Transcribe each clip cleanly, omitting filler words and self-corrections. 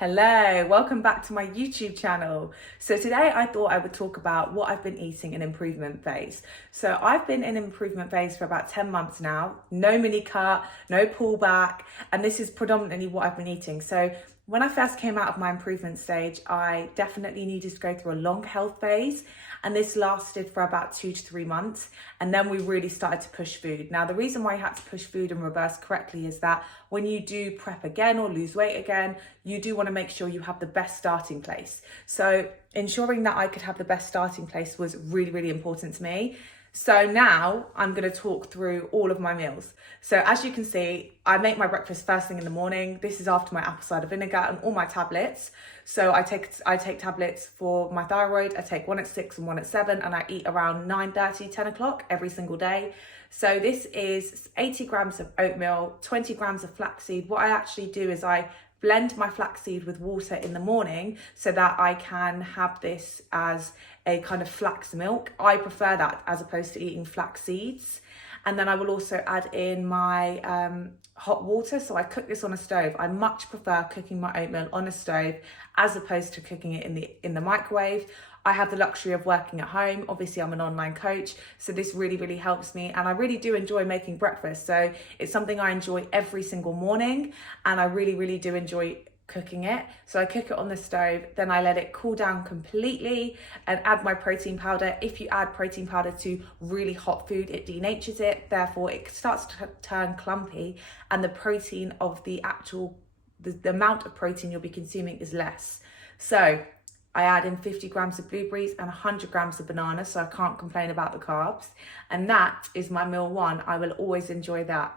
Hello, welcome back to my YouTube channel. So today I thought I would talk about what I've been eating in improvement phase. So I've been in improvement phase for about 10 months now, no mini cut, no pullback, and this is predominantly what I've been eating. So when I first came out of my improvement stage, I definitely needed to go through a long health phase, and this lasted for about 2 to 3 months. And then we really started to push food. Now, the reason why you had to push food and reverse correctly is that when you do prep again or lose weight again, you do want to make sure you have the best starting place. So ensuring that I could have the best starting place was really, really important to me. So now I'm going to talk through all of my meals. So as you can see, I make my breakfast first thing in the morning. This is after my apple cider vinegar and all my tablets. So I take tablets for my thyroid. I take one at 6 and one at 7, and I eat around 9:30, 10 o'clock every single day. So this is 80 grams of oatmeal, 20 grams of flaxseed. What I actually do is I blend my flaxseed with water in the morning so that I can have this as a kind of flax milk. I prefer that as opposed to eating flax seeds. And then I will also add in my hot water. So I cook this on a stove. I much prefer cooking my oatmeal on a stove as opposed to cooking it in the microwave. I have the luxury of working at home. Obviously, I'm an online coach, so this really, really helps me. And I really do enjoy making breakfast. So it's something I enjoy every single morning, and I really, really do enjoy cooking it. So I cook it on the stove, then I let it cool down completely and add my protein powder. If you add protein powder to really hot food, it denatures it. Therefore, it starts to turn clumpy, and the protein of the amount of protein you'll be consuming is less. So I add in 50 grams of blueberries and 100 grams of banana, so I can't complain about the carbs. And that is my meal one. I will always enjoy that.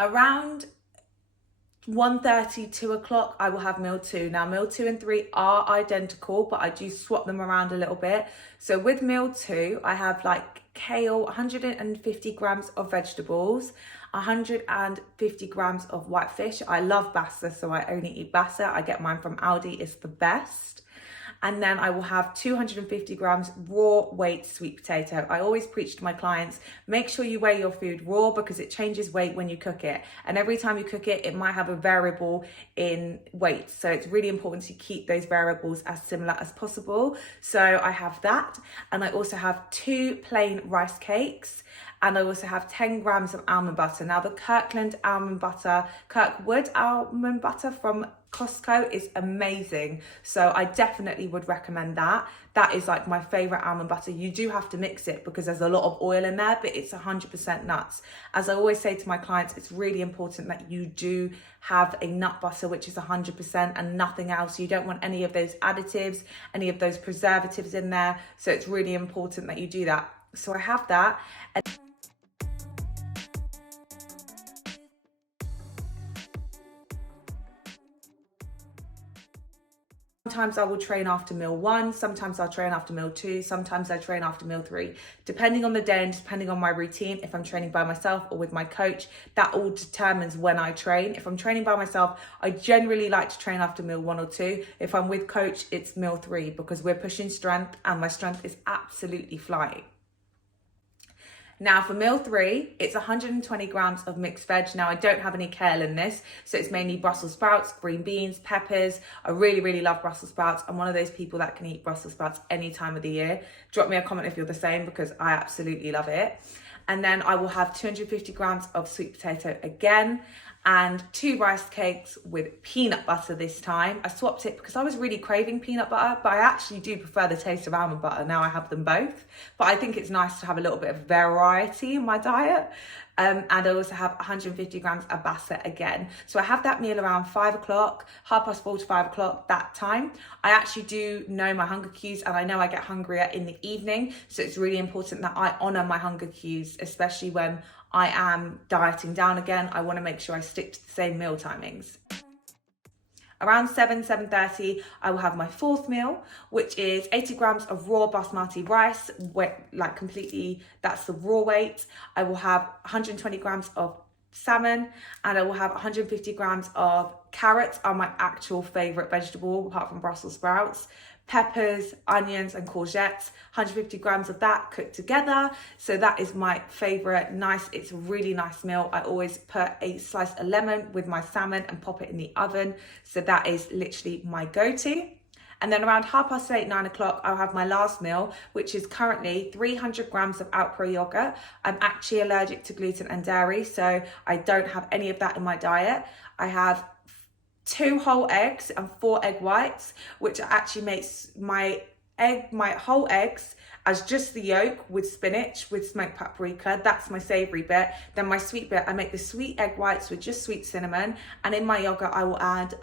Around 1:30, 2 o'clock, I will have meal two. Now, meal 2 and 3 are identical, but I do swap them around a little bit. So with meal 2, I have like kale, 150 grams of vegetables, 150 grams of white fish. I love bassa, so I only eat bassa. I get mine from Aldi, it's the best. And then I will have 250 grams raw weight sweet potato. I always preach to my clients, make sure you weigh your food raw because it changes weight when you cook it. And every time you cook it, it might have a variable in weight. So it's really important to keep those variables as similar as possible. So I have that. And I also have 2 plain rice cakes. And I also have 10 grams of almond butter. Now the Kirkwood almond butter from Costco is amazing. So I definitely would recommend that. That is like my favorite almond butter. You do have to mix it because there's a lot of oil in there, but it's 100% nuts. As I always say to my clients, it's really important that you do have a nut butter, which is 100% and nothing else. You don't want any of those additives, any of those preservatives in there. So it's really important that you do that. So I have that. Sometimes I will train after meal 1, sometimes I'll train after meal 2, sometimes I train after meal 3. Depending on the day and depending on my routine, if I'm training by myself or with my coach, that all determines when I train. If I'm training by myself, I generally like to train after meal 1 or 2. If I'm with coach, it's meal 3 because we're pushing strength and my strength is absolutely flying. Now for meal 3, it's 120 grams of mixed veg. Now I don't have any kale in this, so it's mainly Brussels sprouts, green beans, peppers. I really, really love Brussels sprouts. I'm one of those people that can eat Brussels sprouts any time of the year. Drop me a comment if you're the same because I absolutely love it. And then I will have 250 grams of sweet potato again and 2 rice cakes with peanut butter this time. I swapped it because I was really craving peanut butter, but I actually do prefer the taste of almond butter. Now I have them both, but I think it's nice to have a little bit of variety in my diet. And I also have 150 grams of bassa again. So I have that meal around 5 o'clock, 4:30 to 5 o'clock, that time. I actually do know my hunger cues and I know I get hungrier in the evening. So it's really important that I honor my hunger cues, especially when I am dieting down again. I want to make sure I stick to the same meal timings. Around 7:30, I will have my 4th meal, which is 80 grams of raw basmati rice, like completely, that's the raw weight. I will have 120 grams of salmon, and I will have 150 grams of carrots, are my actual favorite vegetable apart from Brussels sprouts, peppers, onions and courgettes, 150 grams of that cooked together. So that is my favorite. Nice, it's a really nice meal. I always put a slice of lemon with my salmon and pop it in the oven. So that is literally my go-to. And then around 8:30, 9 o'clock, I'll have my last meal, which is currently 300 grams of Alpro yogurt. I'm actually allergic to gluten and dairy, so I don't have any of that in my diet. I have 2 whole eggs and 4 egg whites, which actually makes my whole eggs as just the yolk with spinach, with smoked paprika. That's my savory bit. Then my sweet bit, I make the sweet egg whites with just sweet cinnamon. And in my yogurt, I will add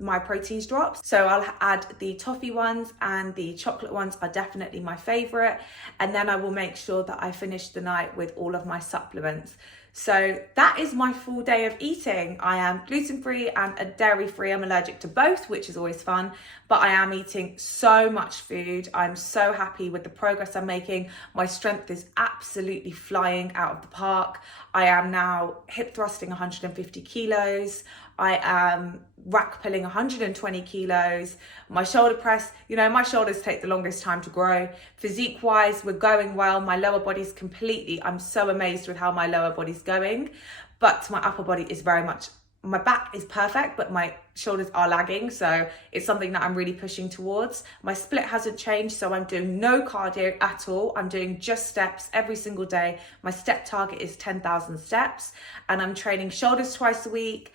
my protein drops. So I'll add the toffee ones, and the chocolate ones are definitely my favorite. And then I will make sure that I finish the night with all of my supplements. So that is my full day of eating. I am gluten-free and dairy-free. I'm allergic to both, which is always fun, but I am eating so much food. I'm so happy with the progress I'm making. My strength is absolutely flying out of the park. I am now hip thrusting 150 kilos. I am rack pulling 120 kilos. My shoulder press, my shoulders take the longest time to grow. Physique wise, we're going well. My lower body's I'm so amazed with how my lower body's going. But my upper body is my back is perfect, but my shoulders are lagging. So it's something that I'm really pushing towards. My split hasn't changed, so I'm doing no cardio at all. I'm doing just steps every single day. My step target is 10,000 steps, and I'm training shoulders twice a week,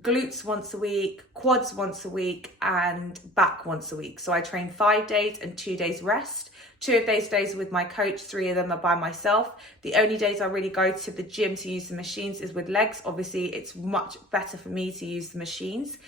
glutes once a week, quads once a week, and back once a week. So I train 5 days and 2 days rest. 2 of those days are with my coach, 3 of them are by myself. The only days I really go to the gym to use the machines is with legs. Obviously, it's much better for me to use the machines.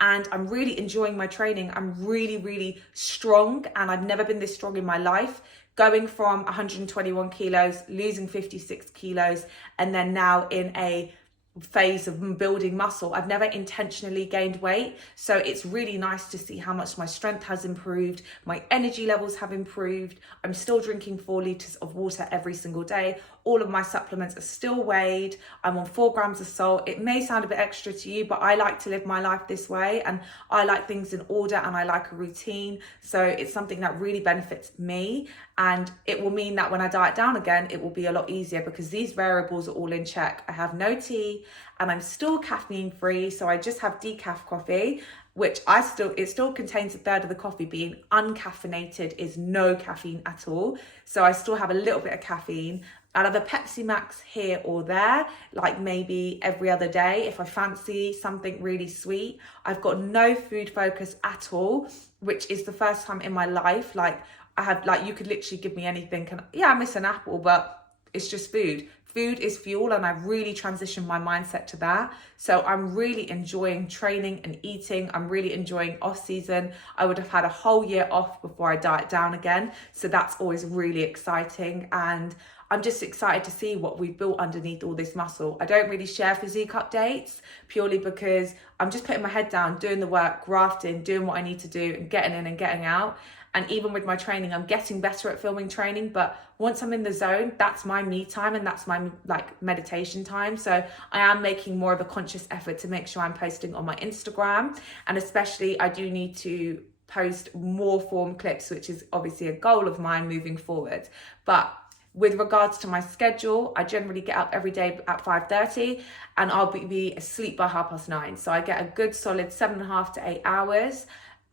And I'm really enjoying my training. I'm really, really strong, and I've never been this strong in my life. Going from 121 kilos, losing 56 kilos, and then now in a phase of building muscle. I've never intentionally gained weight, so it's really nice to see how much my strength has improved, my energy levels have improved. I'm still drinking 4 litres of water every single day. All of my supplements are still weighed. I'm on 4 grams of salt. It may sound a bit extra to you, but I like to live my life this way, and I like things in order, and I like a routine. So it's something that really benefits me, and it will mean that when I diet down again, it will be a lot easier because these variables are all in check. I have no tea, and I'm still caffeine free. So I just have decaf coffee, which it still contains a third of the coffee bean. Uncaffeinated is no caffeine at all. So I still have a little bit of caffeine. I'll have a Pepsi Max here or there, like maybe every other day if I fancy something really sweet. I've got no food focus at all, which is the first time in my life. You could literally give me anything. I miss an apple, but it's just food. Food is fuel, and I've really transitioned my mindset to that. So I'm really enjoying training and eating. I'm really enjoying off season. I would have had a whole year off before I diet down again. So that's always really exciting. And I'm just excited to see what we've built underneath all this muscle. I don't really share physique updates purely because I'm just putting my head down, doing the work, grafting, doing what I need to do, and getting in and getting out. And even with my training, I'm getting better at filming training, but once I'm in the zone, that's my me time, and that's my meditation time. So I am making more of a conscious effort to make sure I'm posting on my Instagram, and especially I do need to post more form clips, which is obviously a goal of mine moving forward. But with regards to my schedule, I generally get up every day at 5:30, and I'll be asleep by 9:30. So I get a good solid 7.5 to 8 hours.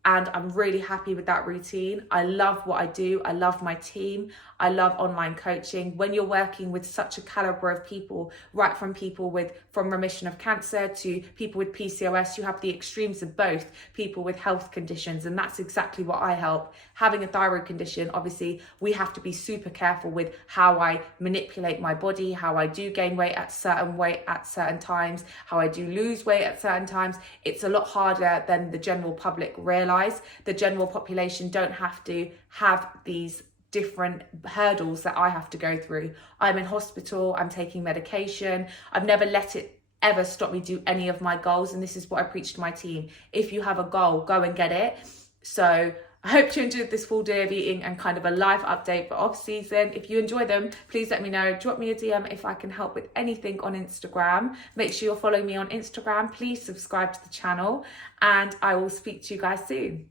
And I'm really happy with that routine. I love what I do. I love my team. I love online coaching. When you're working with such a caliber of people, right from people from remission of cancer to people with PCOS, you have the extremes of both, people with health conditions, and that's exactly what I help. Having a thyroid condition, obviously, we have to be super careful with how I manipulate my body, how I do gain weight at certain times, how I do lose weight at certain times. It's a lot harder than the general public realize. The general population don't have to have these different hurdles that I have to go through. I'm in hospital, I'm taking medication. I've never let it ever stop me do any of my goals. And this is what I preach to my team. If you have a goal, go and get it. So I hope you enjoyed this full day of eating and kind of a life update for off season. If you enjoy them, please let me know. Drop me a DM if I can help with anything on Instagram. Make sure you're following me on Instagram. Please subscribe to the channel, and I will speak to you guys soon.